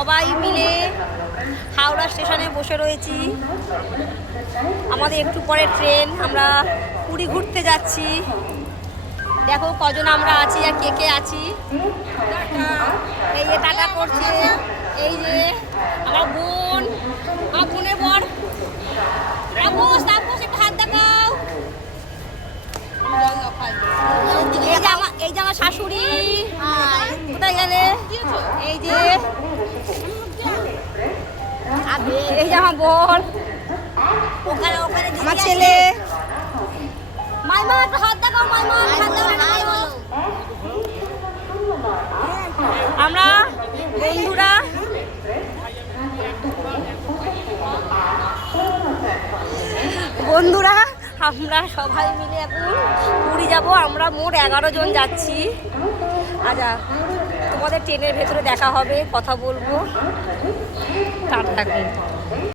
সবাই মিলে হাওড়া স্টেশনে বসে রয়েছি। আমাদের একটু পরে ট্রেন, আমরা পুরী ঘুরতে যাচ্ছি। দেখো কজন আমরা আছি আর কে কে আছি। এই যে টাটা করছে, এই যে আমার বোন, আমার বোনের বর তাপস, তাপস একটু হাত দেখাও। এই যে আমার শাশুড়ি, কোথায় গেলে? এই যে এই যে আমার বোন, আমার ছেলে। মাইমা একটা হাত দেখাও, মাইমা হাত দেখাও। আমরা বন্ধুরা আমরা সবাই মিলে এখন পুরী যাব। আমরা মোট 11 জন যাচ্ছি। আচ্ছা, তোমাদের ট্রেনের ভেতরে দেখা হবে, কথা বলবো। টাটা থাকুন।